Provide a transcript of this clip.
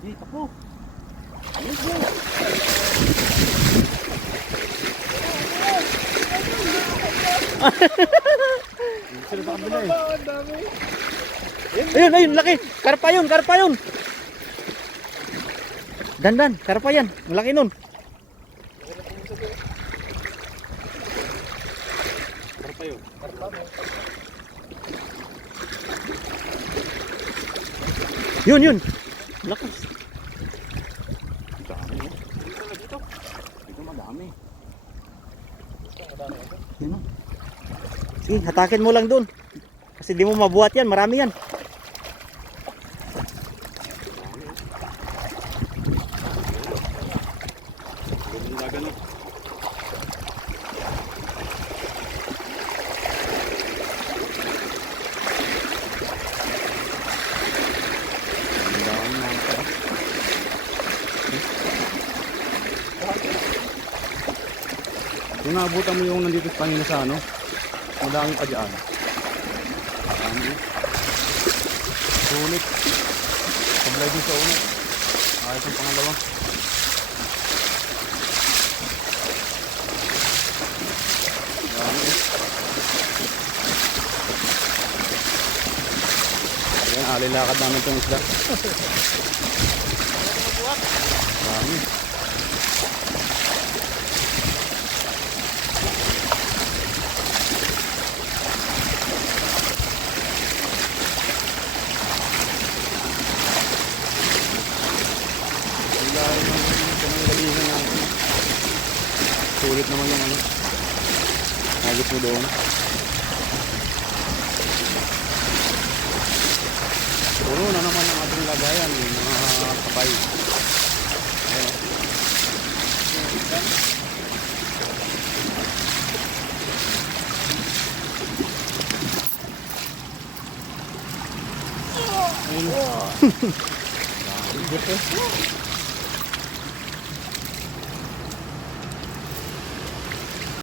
Di, takbo. Ayun po. Sila sa kabila eh. Ayun, ayun, laki. Karpa yun, karpa yun. Dandan, karpa yan. Malaki nun. Para pa yun. Yun, yun. Lakas. Dami oh. Dito na dito. Madami. Yun o. Sige, hatakin mo lang doon. Kasi di mo mabuhat yan, marami yan. Dagan na. Ang dami mga tao. Kung naabutan mo yung nandito sa kanina sa ano, madami pa dyan. Dami. Sulit. Sablay din sa una. Ayos ang pangalawa. Dami. Yan, alilakad namin itong isla. Dami. Wala Sulit naman yung ano. Agos mo doon. Puro na naman ang ating lagayan, yung mga kapay. Ayan o. Ayun. Dami.